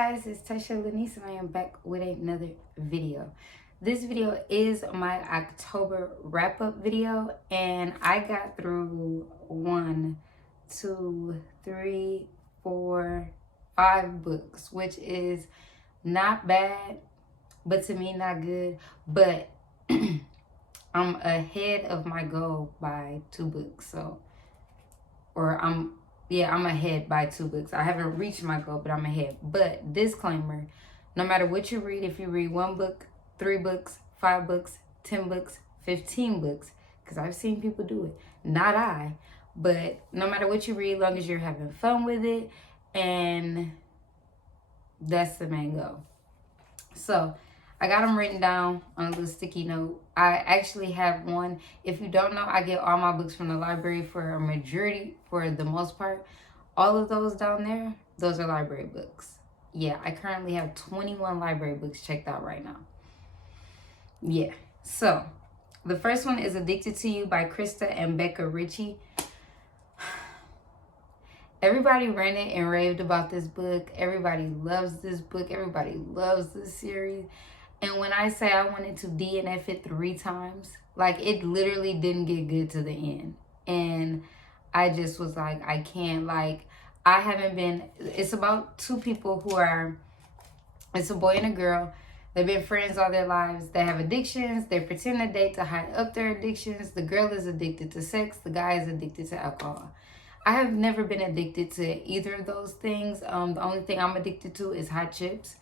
guys, it's Tashay Leniece and I am back with another video. This video is my October wrap-up video and I got through 1, 2, 3, 4, 5 books, which is not bad, but to me not good, but I'm ahead of my goal by 2 books, I'm ahead by 2 books. I haven't reached my goal, but I'm ahead. But disclaimer, no matter what you read, if you read 1 book, 3 books, 5 books, 10 books, 15 books, because I've seen people do it, not I, but no matter what you read, long as you're having fun with it, and that's the main goal. So I got them written down on a little sticky note. I actually have one. If you don't know, I get all my books from the library for the most part. All of those down there, those are library books. Yeah, I currently have 21 library books checked out right now. Yeah, so the first one is Addicted to You by Krista and Becca Ritchie. Everybody ranted and raved about this book. Everybody loves this book. Everybody loves this series. And when I say I wanted to DNF it 3 times, like it literally didn't get good to the end. And I just was like, I can't, it's about 2 people it's a boy and a girl. They've been friends all their lives. They have addictions. They pretend to date to hide up their addictions. The girl is addicted to sex. The guy is addicted to alcohol. I have never been addicted to either of those things. The only thing I'm addicted to is hot chips.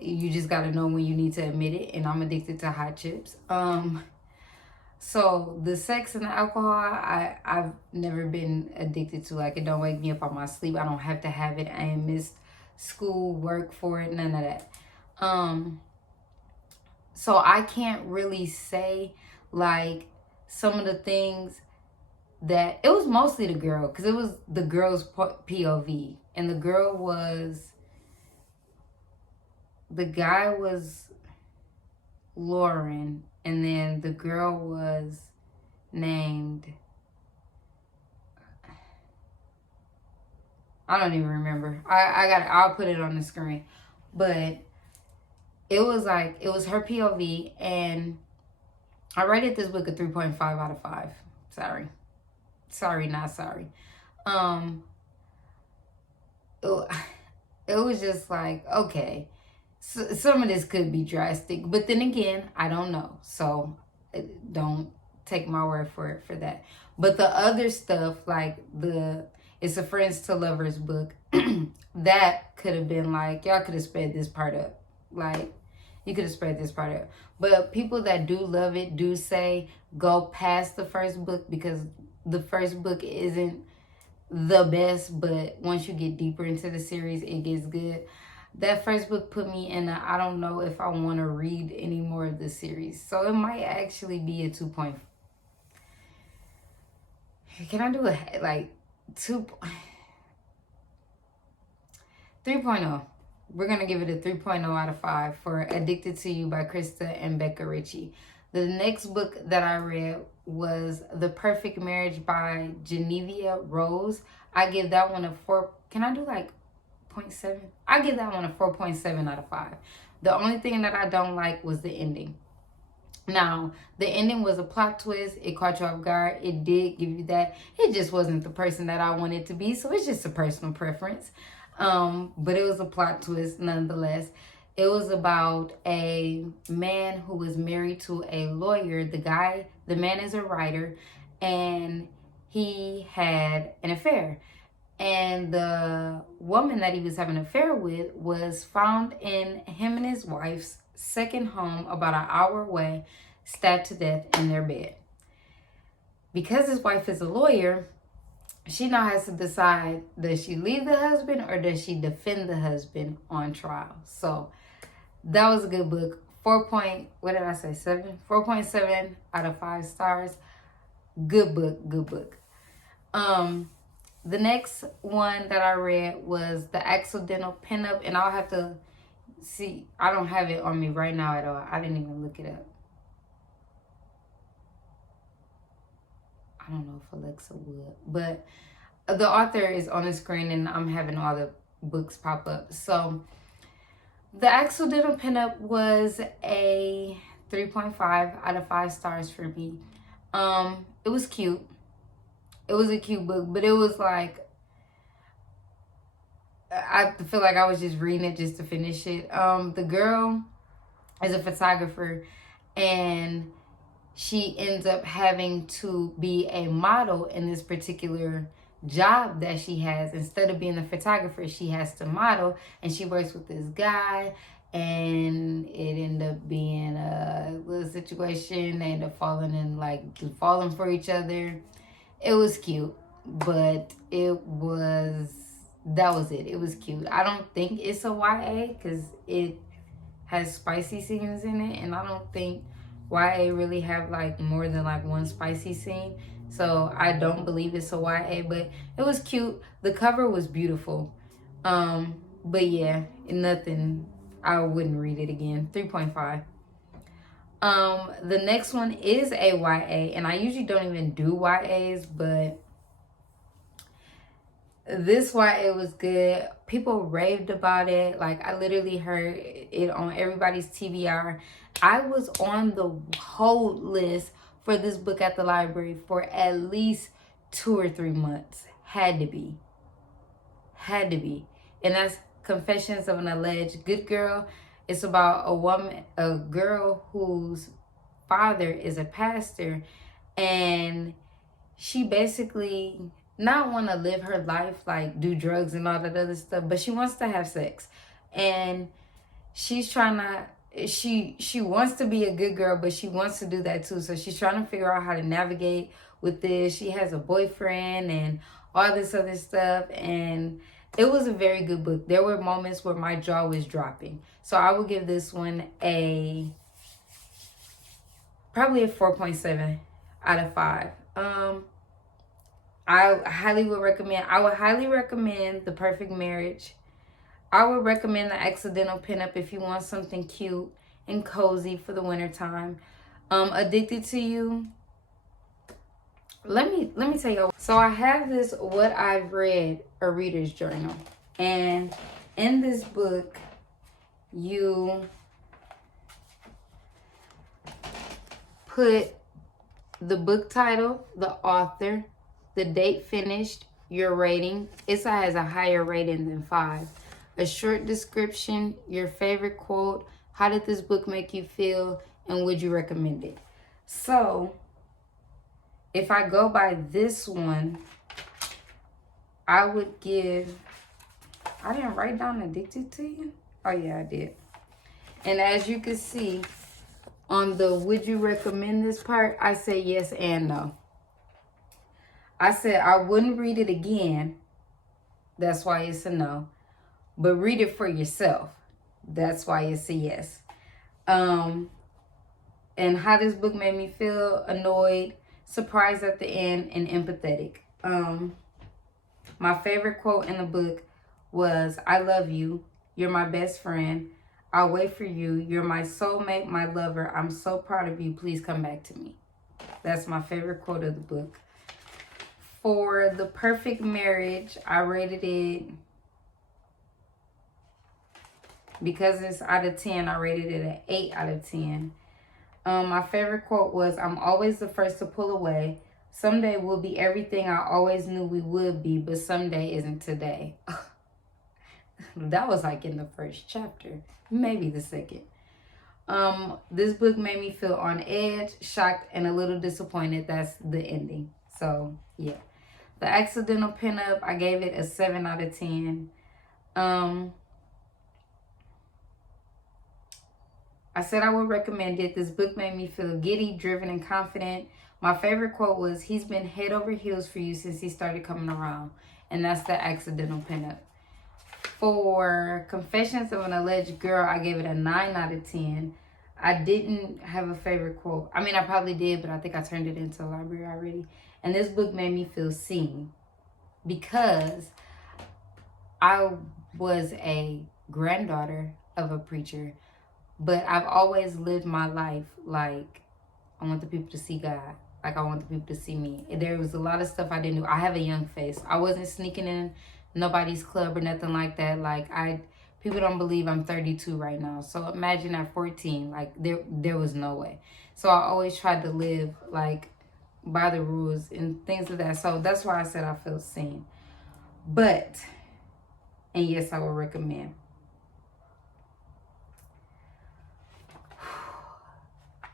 You just got to know when you need to admit it, and I'm addicted to hot chips. So the sex and the alcohol, I've never been addicted to. Like, it don't wake me up on my sleep. I don't have to have it. I ain't missed school, work for it, none of that. So I can't really say, like, some of the things that... It was mostly the girl, because it was the girl's POV. And the guy was Lauren, and then the girl was named... I don't even remember. I'll put it on the screen. But it was her POV, and I rated this book a 3.5 out of 5. Sorry, not sorry. It was just like, okay, so some of this could be drastic, but then again, I don't know, so don't take my word for it for that. But the other stuff, like it's a friends to lovers book, that could have been like, y'all could have sped this part up. Like, you could have spread this part up. But people that do love it do say go past the first book, because the first book isn't the best, but once you get deeper into the series, it gets good. That first book put me in I don't know if I want to read any more of the series. So it might actually be a 2. Can I do 3.0? We're going to give it a 3.0 out of 5 for Addicted to You by Krista and Becca Ritchie. The next book that I read was The Perfect Marriage by Genevieve Rose. I give that one a 4. Can I do 0.7? I give that one a 4.7 out of 5. The only thing that I don't like was the ending. Now, the ending was a plot twist. It caught you off guard. It did give you that. It just wasn't the person that I wanted to be. So it's just a personal preference. But it was a plot twist nonetheless. It was about a man who was married to a lawyer. The man is a writer, and he had an affair. And the woman that he was having an affair with was found in him and his wife's second home about an hour away, stabbed to death in their bed. Because his wife is a lawyer, she now has to decide, does she leave the husband or does she defend the husband on trial? So that was a good book. 4.7 out of 5 stars. Good book. The next one that I read was The Accidental Pinup, and I'll have to see. I don't have it on me right now at all. I didn't even look it up. I don't know if Alexa would, but the author is on the screen and I'm having all the books pop up. So The accidental pinup was a 3.5 out of 5 stars for me. It was cute. It was a cute book, but it was like, I feel like I was just reading it just to finish it. The girl is a photographer, and she ends up having to be a model in this particular job that she has. Instead of being a photographer, she has to model, and she works with this guy, and it ended up being a little situation. They end up falling for each other. It was cute, but that was it. It was cute. I don't think it's a YA because it has spicy scenes in it, and I don't think YA really have like more than like one spicy scene. So I don't believe it's a YA, but it was cute. The cover was beautiful. But yeah, nothing. I wouldn't read it again. 3.5. The next one is a YA, and I usually don't even do YAs, but this YA was good. People raved about it. Like, I literally heard it on everybody's TBR. I was on the hold list for this book at the library for at least 2 or 3 months. Had to be. And that's Confessions of an Alleged Good Girl. It's about a girl whose father is a pastor, and she basically not want to live her life, like do drugs and all that other stuff, but she wants to have sex. And she's trying to, she wants to be a good girl, but she wants to do that too. So she's trying to figure out how to navigate with this. She has a boyfriend and all this other stuff. And it was a very good book. There were moments where my jaw was dropping. So I would give this one probably a 4.7 out of 5. I would highly recommend The Perfect Marriage. I would recommend The Accidental Pinup if you want something cute and cozy for the winter time. Addicted to You. Let me tell you. So I have this What I've Read, a reader's journal. And in this book, you put the book title, the author, the date finished, your rating. It has a higher rating than 5. A short description, your favorite quote, how did this book make you feel, and would you recommend it? So, if I go by this one, I would give, I didn't write down Addicted to You. Oh yeah, I did. And as you can see, on the would you recommend this part, I say yes and no. I said I wouldn't read it again. That's why it's a no. But read it for yourself. That's why it's a yes. And how this book made me feel: annoyed, surprised at the end, and empathetic. My favorite quote in the book was, I love you. You're my best friend. I'll wait for you. You're my soulmate, my lover. I'm so proud of you. Please come back to me. That's my favorite quote of the book. For The Perfect Marriage, I rated it, because it's out of 10, I rated it an 8 out of 10. My favorite quote was, I'm always the first to pull away. Someday we'll be everything I always knew we would be, but someday isn't today. That was like in the first chapter, maybe the second. This book made me feel on edge, shocked, and a little disappointed. That's the ending. So, yeah. The Accidental Pinup, I gave it a 7 out of 10. I said I would recommend it. This book made me feel giddy, driven, and confident. My favorite quote was, he's been head over heels for you since he started coming around. And that's The Accidental Pinup. For Confessions of an Alleged Girl, I gave it a 9 out of 10. I didn't have a favorite quote. I mean, I probably did, but I think I turned it into a library already. And this book made me feel seen, because I was a granddaughter of a preacher, but I've always lived my life like I want the people to see God. Like I want the people to see me. There was a lot of stuff I didn't do. I have a young face. I wasn't sneaking in nobody's club or nothing like that. Like, I People don't believe I'm 32 right now. So imagine at 14, like there was no way. So I always tried to live like by the rules and things like that. So that's why I said I feel seen. But, and yes, I will recommend.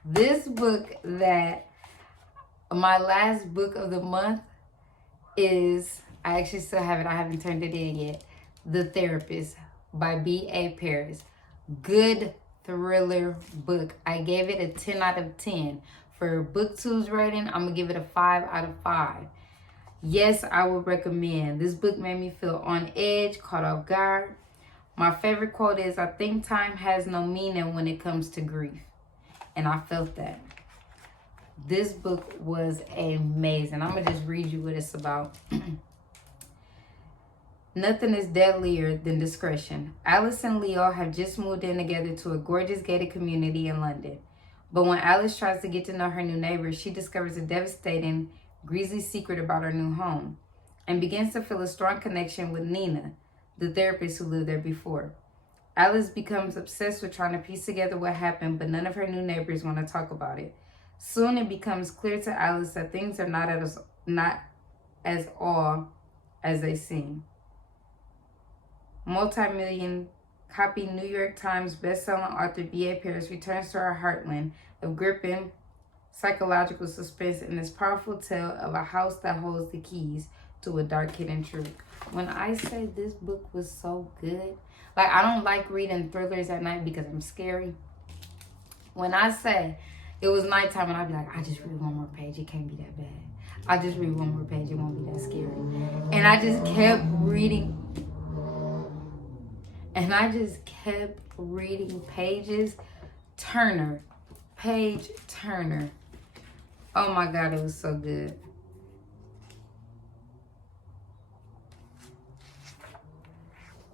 This book that, my last book of the month is, I actually still have it. I haven't turned it in yet. The Therapist by B.A. Paris. Good thriller book. I gave it a 10 out of 10. For BookTube's rating, I'm going to give it a 5 out of 5. Yes, I would recommend. This book made me feel on edge, caught off guard. My favorite quote is, I think time has no meaning when it comes to grief. And I felt that. This book was amazing. I'm going to just read you what it's about. Nothing is deadlier than discretion. Alice and Leo have just moved in together to a gorgeous gated community in London. But when Alice tries to get to know her new neighbors, she discovers a devastating, grisly secret about her new home and begins to feel a strong connection with Nina, the therapist who lived there before. Alice becomes obsessed with trying to piece together what happened, but none of her new neighbors want to talk about it. Soon it becomes clear to Alice that things are not as all as they seem. Multi-million copy New York Times bestselling author B.A. Paris returns to our heartland of gripping psychological suspense in this powerful tale of a house that holds the keys to a dark hidden truth. When I say this book was so good, like, I don't like reading thrillers at night because I'm scary. When I say it was nighttime and I'd be like, I just read one more page, it can't be that bad. I just read one more page, it won't be that scary. And I just kept reading. And I just kept reading pages. Page Turner. Oh my God, it was so good.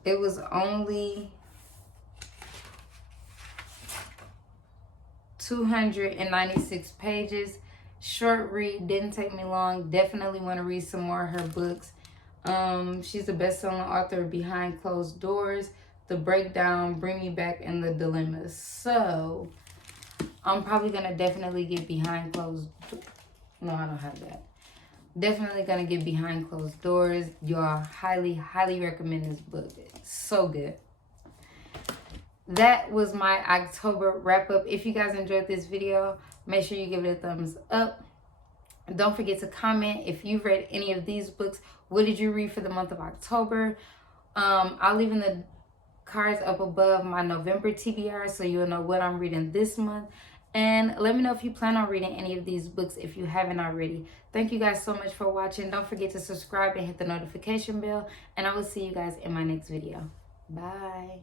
It was only 296 pages. Short read, didn't take me long. Definitely want to read some more of her books. She's a best-selling author of Behind Closed Doors, The Breakdown, Bring Me Back, and The Dilemmas. So I'm probably gonna definitely get Behind Closed. No, I don't have that. Definitely gonna get Behind Closed Doors. Y'all, highly recommend this book. It's so good. That was my October wrap up. If you guys enjoyed this video, make sure you give it a thumbs up. Don't forget to comment if you've read any of these books. What did you read for the month of October? I'll leave in the cards up above my November TBR so you'll know what I'm reading this month. And let me know if you plan on reading any of these books if you haven't already. Thank you guys so much for watching. Don't forget to subscribe and hit the notification bell. And I will see you guys in my next video. Bye.